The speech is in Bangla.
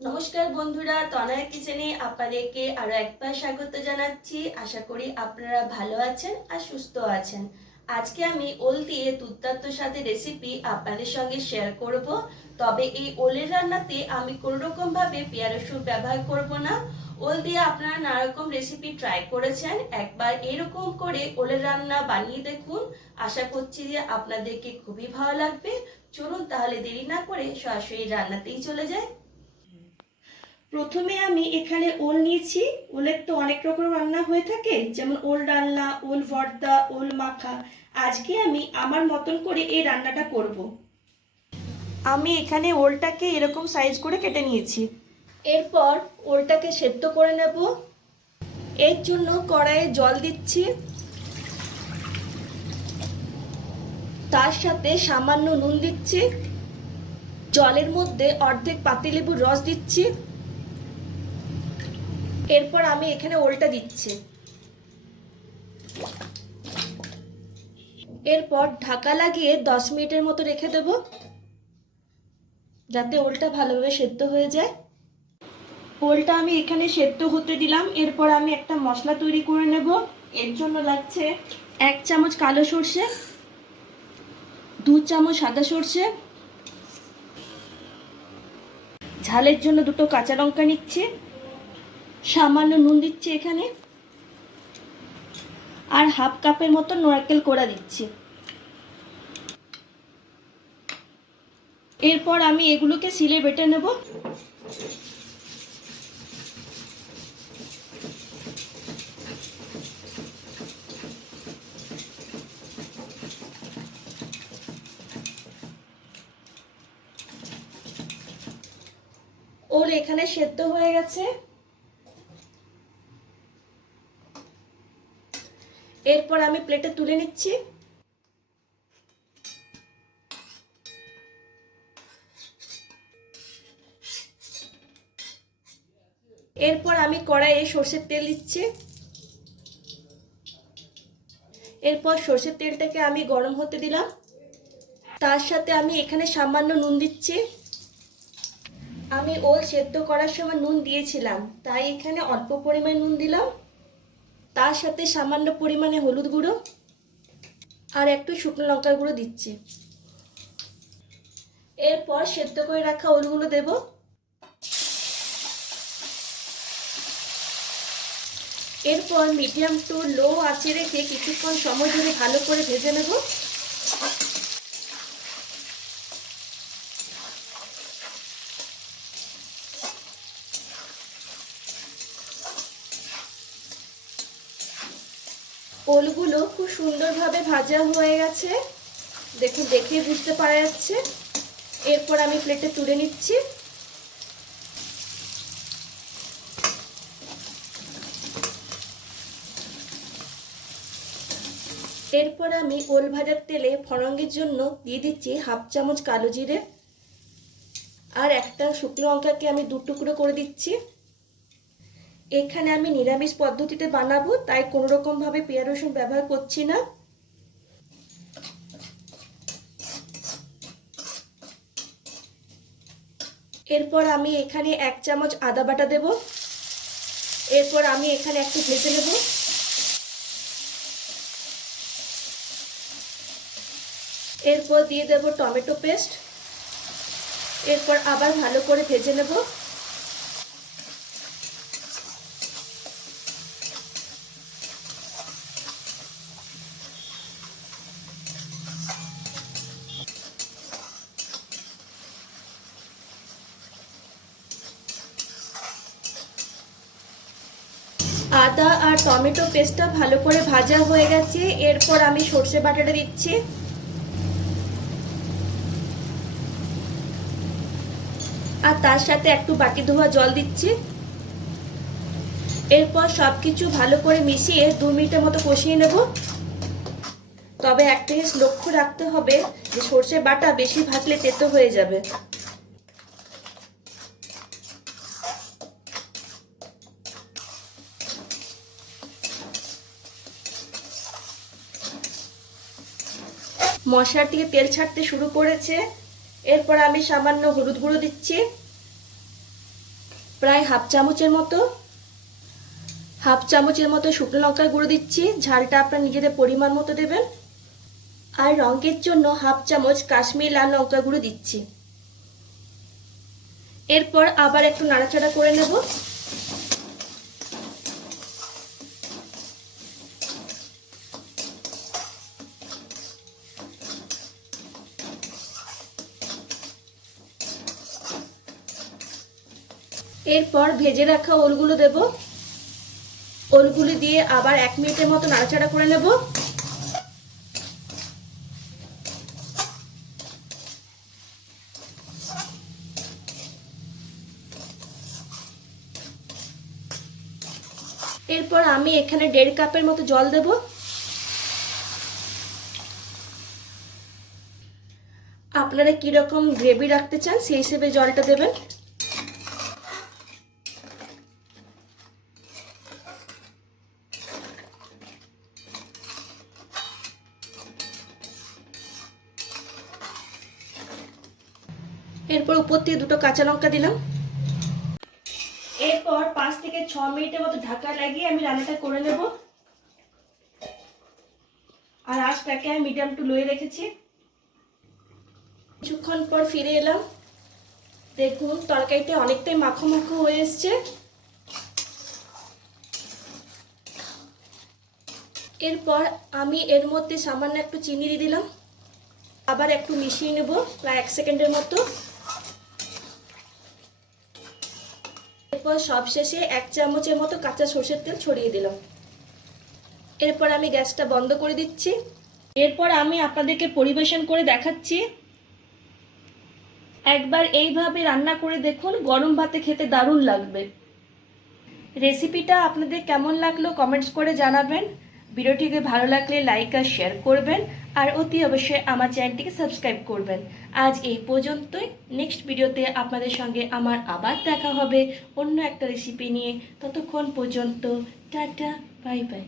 নমস্কার বন্ধুরা, তনয়ের কিচেনে আপনাদেরকে আরো একবার স্বাগত জানাচ্ছি। আশা করি আপনারা ভালো আছেন আর সুস্থ আছেন। আজকে আমি ওল দিয়ে দুর্দান্ত স্বাদের রেসিপি আপনাদের সঙ্গে শেয়ার করব। তবে এই ওলের রান্নাতে আমি কোনো রকম ভাবে পেঁয়াজ রসুন ব্যবহার করব না। ওল দিয়ে আপনারা নানা রকম রেসিপি ট্রাই করেছেন, একবার এরকম করে ওলের রান্না বানিয়ে দেখুন। আশা করছি যে আপনাদেরকে খুবই ভালো লাগবে। চলুন তাহলে দেরি না করে সরাসরি রান্নাতেই চলে যাই। প্রথমে আমি এখানে ওল নিয়েছি। ওলের তো অনেক রকম রান্না হয়ে থাকে, যেমন ওল ডালনা, ওল ভর্তা, ওল মাখা। আজকে আমি আমার মতন করে এই রান্নাটা করব। আমি এখানে ওলটাকে এরকম সাইজ করে কেটে নিয়েছি। এরপর ওলটাকে সেদ্ধ করে নেব। এর জন্য কড়াইয়ে জল দিচ্ছি, তার সাথে সামান্য নুন দিচ্ছি। জলের মধ্যে অর্ধেক পাতিলেবুর রস দিচ্ছি। এরপর আমি এখানে ওলটা দিচ্ছি। এরপর ঢাকা লাগিয়ে 10 মিনিটের মতো রেখে দেব, যাতে ওলটা ভালোভাবে সেদ্ধ হয়ে যায়। ওলটা আমি এখানে সেদ্ধ হতে দিলাম। এরপর আমি একটা মশলা তৈরি করে নেব। এর জন্য লাগছে 1 চামচ কালো সর্ষে, 2 চামচ সাদা সর্ষে, ঝালের জন্য 2টো কাঁচা লঙ্কা নিচ্ছি, সামান্য নুন দিচ্ছি এখানে, আর হাফ কাপের মতো নারকেল কোড়া দিচ্ছি। এরপর আমি এগুলোকে শিলে বেটে নেব। ওল এখানে সেদ্ধ হয়ে গেছে। এরপর আমি প্লেটে তুলে নিচ্ছি। এরপর আমি কড়াইয়ে সরষের তেল দিচ্ছি। এরপর সরষের তেলটাকে আমি গরম হতে দিলাম। তার সাথে আমি এখানে সামান্য নুন দিচ্ছি। আমি ওল সেদ্ধ করার সময় নুন দিয়েছিলাম, তাই এখানে অল্প পরিমাণে নুন দিলাম। তার সাথে সামান্য পরিমাণে হলুদ গুঁড়ো আর একটু শুকনো লঙ্কার গুঁড়ো দিচ্ছি। এরপর সেদ্ধ করে রাখা ওলগুলো দেব। এরপর মিডিয়াম টু লো আঁচে রেখে কিছুক্ষণ সময় ধরে ভালো করে ভেজে নেব। ওলগুলো খুব সুন্দরভাবে ভাজা হয়ে গেছে, দেখুন, দেখে বুঝতে পারা যাচ্ছে। এরপর আমি প্লেটে তুলে নিচ্ছি। এরপর আমি ওল ভাজার তেলে ফড়ঙ্গের জন্য দিয়ে দিচ্ছি হাফ চামচ কালো জিরে, আর একটা শুকনো লঙ্কাকে আমি 2 টুকরো করে দিচ্ছি। এখানে আমি নিরামিষ পদ্ধতিতে বানাবো, তাই কোনো রকম ভাবে পেঁয়াজ রসুন ব্যবহার করছি না। এরপর আমি এখানে 1 চামচ আদা বাটা দেব। এরপর আমি এখানে একটু ভেজে নেব। এরপর দিয়ে দেব টমেটো পেস্ট। এরপর আবার ভালো করে ভেজে নেব। আদা আর টমেটো পেস্টটা ভালো করে ভাজা হয়ে গেছে। এরপর আমি সর্ষে বাটাটা দিচ্ছি। আর তার সাথে একটু বাটি ধোয়া জল দিচ্ছি। এরপর সবকিছু ভালো করে মিশিয়ে 2 মিনিটের মতো কষিয়ে নেব। তবে একটা জিনিস লক্ষ্য রাখতে হবে যে সর্ষে বাটা বেশি ভাজলে তেতো হয়ে যাবে। মশলা থেকে তেল ছাড়তে শুরু করেছে। এরপর আমি সামান্য হলুদ গুঁড়ো দিচ্ছি। প্রায় হাফ চামচের মতো শুকনো লঙ্কার গুঁড়ো দিচ্ছি। ঝালটা আপনার নিজেদের পরিমাণ মতো দেবেন। আর রঙের জন্য হাফ চামচ কাশ্মীরি লাল লঙ্কার গুঁড়ো দিচ্ছি। এরপর আবার একটু নাড়াচাড়া করে নেব। এরপর ভেজে রাখা ওলগুলো দেব। ওলগুলি দিয়ে আবার 1 মিনিটের মতো নাড়াচাড়া করে নেব। এরপর আমি এখানে 1.5 কাপের মতো জল দেব। আপনারা কিরকম গ্রেভি রাখতে চান সেই হিসেবে জলটা দেবেন। এরপর উপর দিয়ে 2টো কাঁচা লঙ্কা দিলাম। এরপর 5 থেকে 6 মিনিটের মতো ঢাকা লাগিয়ে আমি রান্নাটা করে নেব। আর আঁচটাকে আমি মিডিয়াম টু লোয়ে রেখেছি। কিছুক্ষণ পর ফিরে এলাম। দেখুন তরকারিটা অনেকটাই মাখো মাখো হয়ে এসছে। এরপর আমি এর মধ্যে সামান্য একটু চিনি দিয়ে দিলাম। আবার একটু মিশিয়ে নেব প্রায় 1 সেকেন্ডের মতো। এরপর সবশেষে 1 চামচের মতো কাঁচা সরষের তেল ছড়িয়ে দিলাম। এরপর আমি গ্যাসটা বন্ধ করে দিচ্ছি। এরপর আমি আপনাদেরকে পরিবেশন করে দেখাচ্ছি। একবার এইভাবে রান্না করে দেখুন, গরম ভাতে খেতে দারুণ লাগবে। রেসিপিটা আপনাদের কেমন লাগলো কমেন্টস করে জানাবেন। ভিডিওটিকে ভালো লাগলে লাইক আর শেয়ার করবেন। আর অতি অবশ্যই আমার চ্যানেলটিকে সাবস্ক্রাইব করবেন। আজ এই পর্যন্তই। নেক্সট ভিডিওতে আপনাদের সঙ্গে আমার আবার দেখা হবে অন্য একটা রেসিপি নিয়ে। ততক্ষণ পর্যন্ত টাটা, বাই বাই।